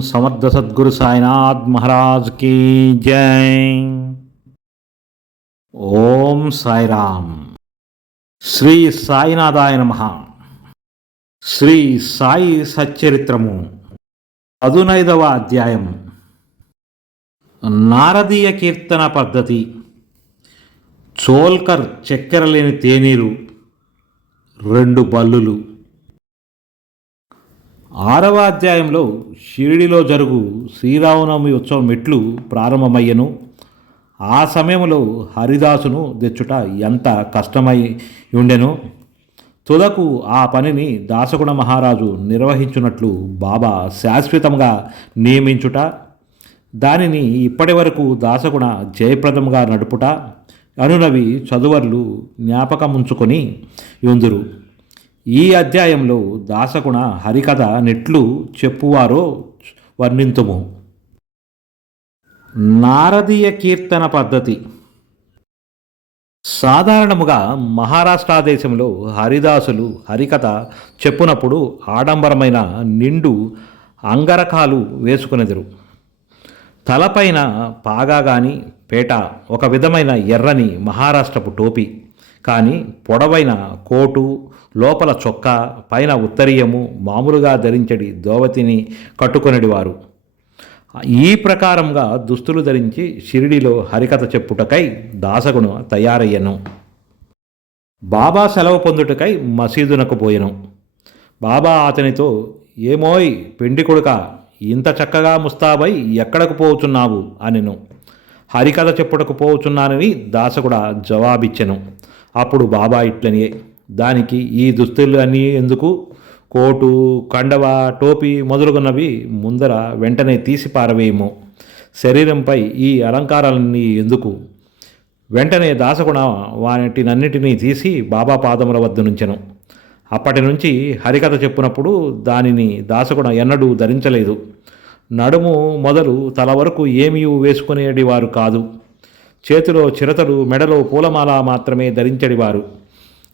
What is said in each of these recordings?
సమర్థ సద్గురు సాయినాథ్ మహారాజ్ కీ జై. ఓం సాయిరామ్. శ్రీ సాయినాథాయ నమ. శ్రీ సాయి సచ్చరిత్రము పదునైదవ అధ్యాయం. నారదీయ కీర్తన పద్ధతి. చోల్కర్ చక్కెర లేని తేనీరు రెండు బల్లులు. ఆరవ అధ్యాయంలో షిరిడిలో జరుగు శ్రీరామనవమి ఉత్సవం మెట్లు ప్రారంభమయ్యను. ఆ సమయంలో హరిదాసును తెచ్చుట ఎంత కష్టమై ఉండెను. తుదకు ఆ పనిని దాసగుణ మహారాజు నిర్వహించున్నట్లు బాబా శాశ్వతంగా నియమించుట దానిని ఇప్పటి వరకు దాసగుణ జయప్రదంగా నడుపుట అనునవి చదువర్లు జ్ఞాపకముంచుకొని ఉందురు ఈ అధ్యాయంలో దాసగుణ హరికథ నెట్లు చెప్పువారో వర్ణింతుము. నారదీయ కీర్తన పద్ధతి. సాధారణముగా మహారాష్ట్ర దేశంలో హరిదాసులు హరికథ చెప్పునప్పుడు ఆడంబరమైన నిండు అంగరకాలు వేసుకునేదరు. తలపైన పాగా గాని పేట ఒక విధమైన ఎర్రని మహారాష్ట్రపు టోపీ. కానీ పొడవైన కోటు లోపల చొక్కా పైన ఉత్తరీయము మామూలుగా ధరించడి దోవతిని కట్టుకొనిడివారు. ఈ ప్రకారంగా దుస్తులు ధరించి షిరిడిలో హరికథ చెప్పుటకై దాసగును తయారయ్యను. బాబా సెలవు పొందుటకై మసీదునకు పోయెను. బాబా అతనితో ఏమోయ్ పెండి కొడుక ఇంత చక్కగా ముస్తాబై ఎక్కడకు పోవుచున్నావు? అనెను. హరికథ చెప్పుటకు పోవుచున్నానని దాసకుడా జవాబిచ్చెను. అప్పుడు బాబా ఇట్లనియే దానికి ఈ దుస్తులు అన్నీ ఎందుకు? కోటు కండవ టోపీ మొదలుగున్నవి ముందర వెంటనే తీసి పారవేయము. శరీరంపై ఈ అలంకారాలన్నీ ఎందుకు? వెంటనే దాసగుణ వాటినన్నిటినీ తీసి బాబా పాదముల వద్ద నుంచెను. అప్పటి నుంచి హరికథ చెప్పునప్పుడు దానిని దాసగుణ ఎన్నడూ ధరించలేదు. నడుము మొదలు తల వరకు ఏమీ వేసుకునేటివారు కాదు. చేతిలో చిరతలు మెడలో పూలమాల మాత్రమే ధరించడివారు.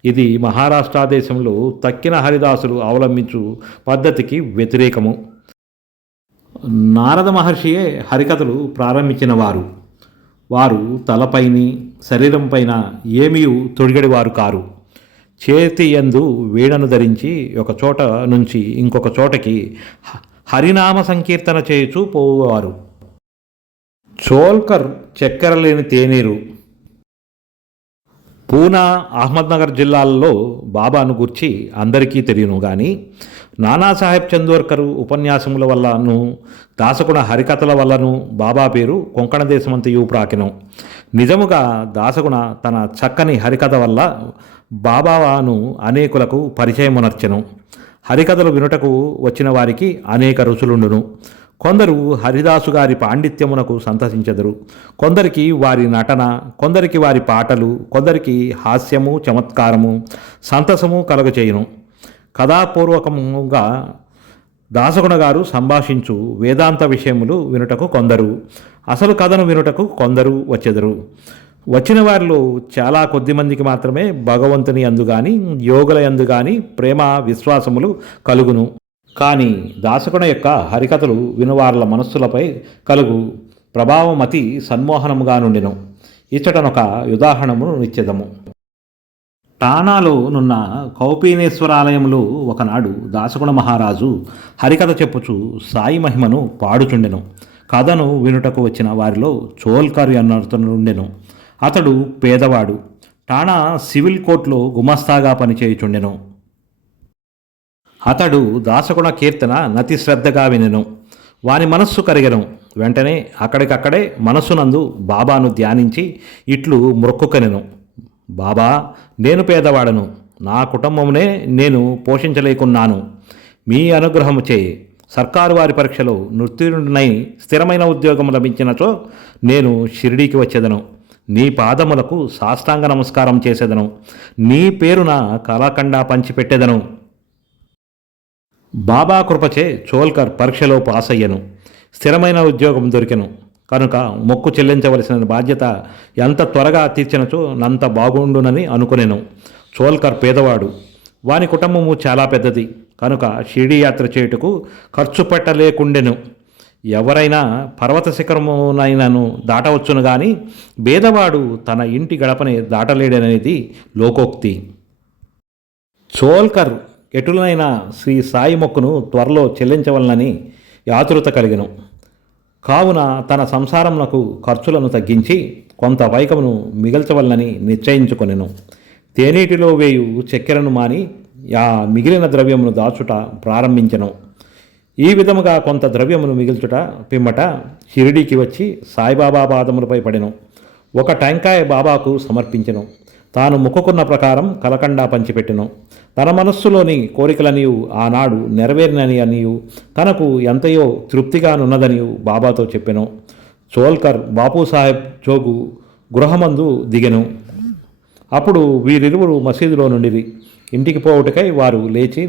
ఇది మహారాష్ట్ర దేశంలో తక్కిన హరిదాసులు అవలంబించు పద్ధతికి వ్యతిరేకము. నారద మహర్షియే హరికథలు ప్రారంభించినవారు. వారు తలపైని శరీరంపైన ఏమీ తొడిగడివారు కారు. చేతి ఎందు వీణను ధరించి ఒక చోట నుంచి ఇంకొక చోటకి హరినామ సంకీర్తన చేయుచూ పోవారు చోల్కర్ చక్కెర లేని తేనీరు. పూనా అహ్మద్నగర్ జిల్లాల్లో బాబాను గుర్చి అందరికీ తెలియను కానీ నానాసాహెబ్ చందోర్కర్ ఉపన్యాసముల వల్లను దాసకుణ హరికథల వల్లను బాబా పేరు కొంకణ దేశమంతయు ప్రాకినం. నిజముగా దాసగుణ తన చక్కని హరికథ వల్ల బాబాను అనేకులకు పరిచయమునర్చెను. హరికథలు వినుటకు వచ్చిన వారికి అనేక రుచులుండును. కొందరు హరిదాసు గారి పాండిత్యమునకు సంతసించెదరు. కొందరికి వారి నటన కొందరికి వారి పాటలు కొందరికి హాస్యము చమత్కారము సంతసము కలగచేయును. కథాపూర్వకముగా దాసగుణ గారు సంభాషించు వేదాంత విషయములు వినుటకు కొందరు అసలు కథను వినుటకు కొందరు వచ్చెదరు. వచ్చిన వారిలో చాలా కొద్ది మందికి మాత్రమే భగవంతుని అందుగాని యోగుల యందు కానీ ప్రేమ విశ్వాసములు కలుగును. కానీ దాసకుణ యొక్క హరికథలు వినువార్ల మనస్సులపై కలుగు ప్రభావం అతి సన్మోహనముగా నుండెను. ఇచ్చటనొక ఉదాహరణమును నిచ్చెదము. టానాలో నున్న కౌపీనేశ్వరాలయంలో ఒకనాడు దాసగుణ మహారాజు హరికథ చెప్పుచు సాయి మహిమను పాడుచుండెను. కథను వినుటకు వచ్చిన వారిలో చోల్కర్ అన్నతనుండెను అతడు పేదవాడు. టానా సివిల్ కోర్టులో గుమస్తాగా పనిచేయుచుండెను. అతడు దాసగుణ కీర్తన నతి శ్రద్ధగా వినెను. వాని మనస్సు కరిగెను. వెంటనే అక్కడికక్కడే మనస్సునందు బాబాను ధ్యానించి ఇట్లు మొక్కుకనెను. బాబా నేను పేదవాడను. నా కుటుంబమునే నేను పోషించలేకున్నాను. మీ అనుగ్రహము చే సర్కారు వారి పరీక్షలో నృత్యుడినై స్థిరమైన ఉద్యోగం లభించినచో నేను షిరిడీకి వచ్చేదను. నీ పాదములకు సాష్టాంగ నమస్కారం చేసేదను. నీ పేరున కళాఖండ పంచిపెట్టేదను. బాబా కృపచే చోల్కర్ పరీక్షలో పాస్ అయ్యను స్థిరమైన ఉద్యోగం దొరికెను. కనుక మొక్కు చెల్లించవలసిన బాధ్యత ఎంత త్వరగా తీర్చినచో నంత బాగుండునని అనుకునేను. చోల్కర్ పేదవాడు. వాని కుటుంబము చాలా పెద్దది. కనుక షిరిడీ యాత్ర చేయుటకు ఖర్చు పెట్టలేకుండెను. ఎవరైనా పర్వత శిఖరమునైనను దాటవచ్చును గాని భేదవాడు తన ఇంటి గడపని దాటలేడనేది లోకోక్తి. చోల్కర్ ఎటులైన శ్రీ సాయి మొక్కును త్వరలో చెల్లించవలనని ఆతురత కలిగను. కావున తన సంసారమునకు ఖర్చులను తగ్గించి కొంత వైకమును మిగల్చవలనని నిశ్చయించుకొనెను. తేనీటిలో వేయు చక్కెరను మాని ఆ మిగిలిన ద్రవ్యమును దాచుట ప్రారంభించెను. ఈ విధముగా కొంత ద్రవ్యమును మిగిల్చుట పిమ్మట షిరిడీకి వచ్చి సాయిబాబా పాదములపై పడెను. ఒక టెంకాయ బాబాకు సమర్పించెను. తాను మొక్కుకున్న ప్రకారం కలకండా పంచిపెట్టెను. తన మనస్సులోని కోరికలనియు ఆనాడు నెరవేరినని అనియు తనకు ఎంతయో తృప్తిగానున్నదనియు బాబాతో చెప్పెను. చోల్కర్ బాపూసాహెబ్ జోగు గృహమందు దిగెను. అప్పుడు వీరిరువురు మసీదులో నుండిరి. ఇంటికి పోవుటకై వారు లేచి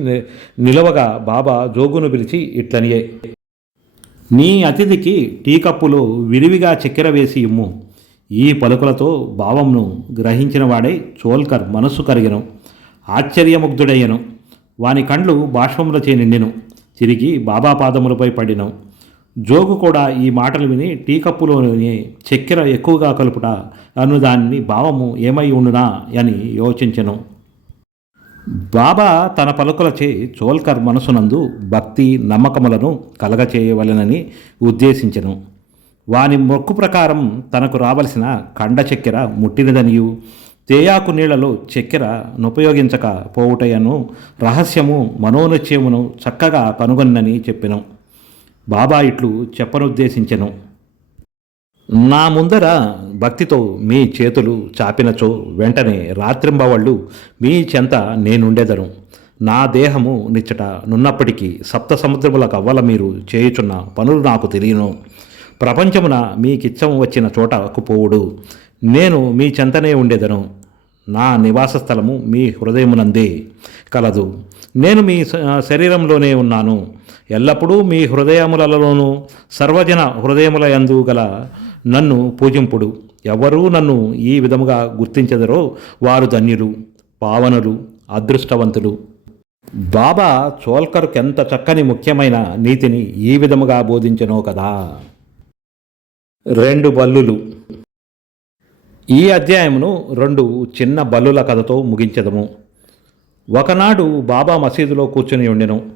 నిలవగా బాబా జోగును పిలిచి ఇట్లనియే. నీ అతిథికి టీ కప్పులో విరివిగా చక్కెర వేసి ఇమ్ము. ఈ పలుకులతో భావంను గ్రహించిన వాడే చోల్కర్ మనస్సు కరిగెను ఆశ్చర్యముగ్ధుడయ్యను. వాని కండ్లు బాష్పములచే నిండెను తిరిగి బాబా పాదములపై పడినం జోగు కూడా ఈ మాటలు విని టీ కప్పులోని చక్కెర ఎక్కువగా కలుపుట అను దాన్ని భావము ఏమై ఉండునా అని యోచించెను. బాబా తన పలుకులచే చోల్కర్ మనసునందు భక్తి నమ్మకములను కలగచేయవలెనని ఉద్దేశించెను. వాని మొక్కు ప్రకారం తనకు రావలసిన కండ చక్కెర ముట్టినదనియు తేయాకు నీళ్ళలో చక్కెర నుపయోగించక పోవుటయను రహస్యము మనోనిశ్చయమును చక్కగా కనుగొన్నని చెప్పెను. బాబా ఇట్లు చెప్పనుద్దేశించెను. నా ముందర భక్తితో మీ చేతులు చాపినచో వెంటనే రాత్రింబవళ్ళు మీ చెంత నేనుండెదను. నా దేహము నిచ్చట నున్నప్పటికీ సప్త సముద్రముల కవ్వల మీరు చేయుచున్న పనులు నాకు తెలియను. ప్రపంచమున మీకిచ్చం వచ్చిన చోటకు పోవుడు నేను మీ చెంతనే ఉండేదను. నా నివాస స్థలము మీ హృదయమునందే కలదు. నేను మీ శరీరంలోనే ఉన్నాను. ఎల్లప్పుడూ మీ హృదయములలోనూ సర్వజన హృదయముల యందు గల నన్ను పూజింపుడు. ఎవరూ నన్ను ఈ విధముగా గుర్తించదరో వారు ధన్యులు పావనులు అదృష్టవంతులు. బాబా చోల్కర్కు ఎంత చక్కని ముఖ్యమైన నీతిని ఈ విధముగా బోధించెనో కదా? రెండు బల్లులు. ఈ అధ్యాయమును రెండు చిన్న బల్లుల కథతో ముగించదము. ఒకనాడు బాబా మసీదులో కూర్చుని ఉండెను.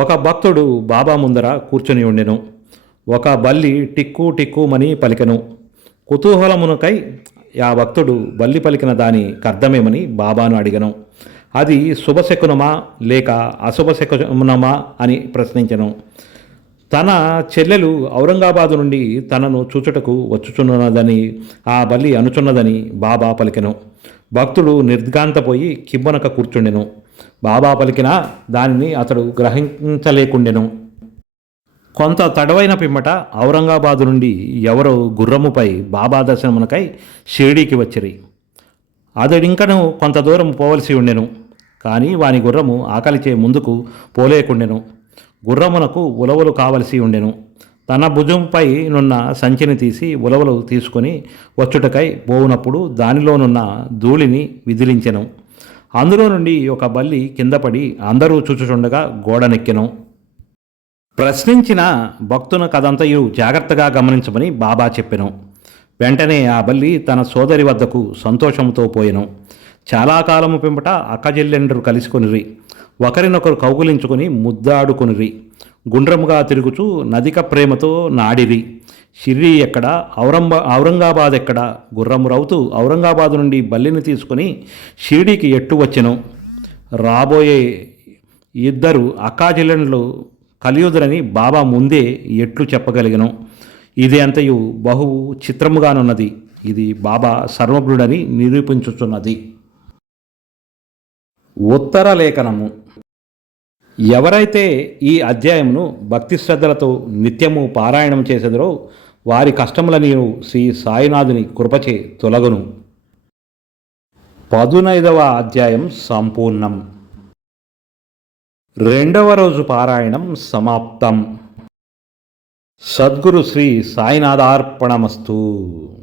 ఒక భక్తుడు బాబా ముందర కూర్చుని ఉండెను. ఒక బల్లి టిక్కు టిక్కుమని పలికెను. కుతూహలమునకై ఆ భక్తుడు బల్లి పలికిన దాని అర్థమేమని బాబాను అడిగను. అది శుభశకునమా లేక అశుభశకునమా అని ప్రశ్నించెను. తన చెల్లెలు ఔరంగాబాదు నుండి తనను చూచుటకు వచ్చుచున్నదని ఆ బల్లి అనుచున్నదని బాబా పలికెను. భక్తుడు నిర్గాంతపోయి కిబ్బనక కూర్చుండెను. బాబా పలికిన దానిని అతడు గ్రహించలేకుండెను. కొంత తడవైన పిమ్మట ఔరంగాబాదు నుండి ఎవరో గుర్రముపై బాబా దర్శనమునకై షిరిడీకి వచ్చిరి. అతడింకను కొంత దూరం పోవలసి ఉండెను. కానీ వాని గుర్రము ఆకలిచే ముందుకు పోలేకుండెను. గుర్రమునకు ఉలవలు కావలసి ఉండెను. తన భుజంపై నున్న సంచిని తీసి ఉలవలు తీసుకొని వచ్చుటకై పోవునప్పుడు దానిలోనున్న ధూళిని విదిలించెను. అందులో నుండి ఒక బల్లి కిందపడి అందరూ చూచుచుండగా గోడనెక్కెను. ప్రశ్నించిన భక్తున కథంతయు జాగ్రత్తగా గమనించమని బాబా చెప్పెను. వెంటనే ఆ బల్లి తన సోదరి వద్దకు సంతోషంతో పోయెను. చాలా కాలము పిమ్మట అక్కజెల్లెండ్రు కలిసికొనిరి. ఒకరినొకరు కౌగులించుకొని ముద్దాడుకునిరి. గుండ్రముగా తిరుగుచూ నదిక ప్రేమతో నాడిరి. షిర్రీ ఎక్కడ? ఔరంబ ఔరంగాబాద్ ఎక్కడ? గుర్రము రౌతు ఔరంగాబాద్ నుండి బల్లిని తీసుకొని షిరిడీకి ఎట్టు వచ్చెను. రాబోయే ఇద్దరు అక్కాచెల్లెండ్లు కలియుదురని బాబా ముందే ఎట్లు చెప్పగలిగను. ఇది అంతయు బహు చిత్రముగానున్నది. ఇది బాబా సర్వజ్ఞుడని నిరూపించుచున్నది. ఉత్తర లేఖనము. ఎవరైతే ఈ అధ్యాయమును భక్తి శ్రద్ధలతో నిత్యము పారాయణం చేసెదరో వారి కష్టముల కష్టములని శ్రీ సాయినాథుని కృపచే తొలగును. పదునైదవ అధ్యాయం సంపూర్ణం. రెండవ రోజు పారాయణం సమాప్తం. సద్గురు శ్రీ సాయినాథార్పణమస్తు.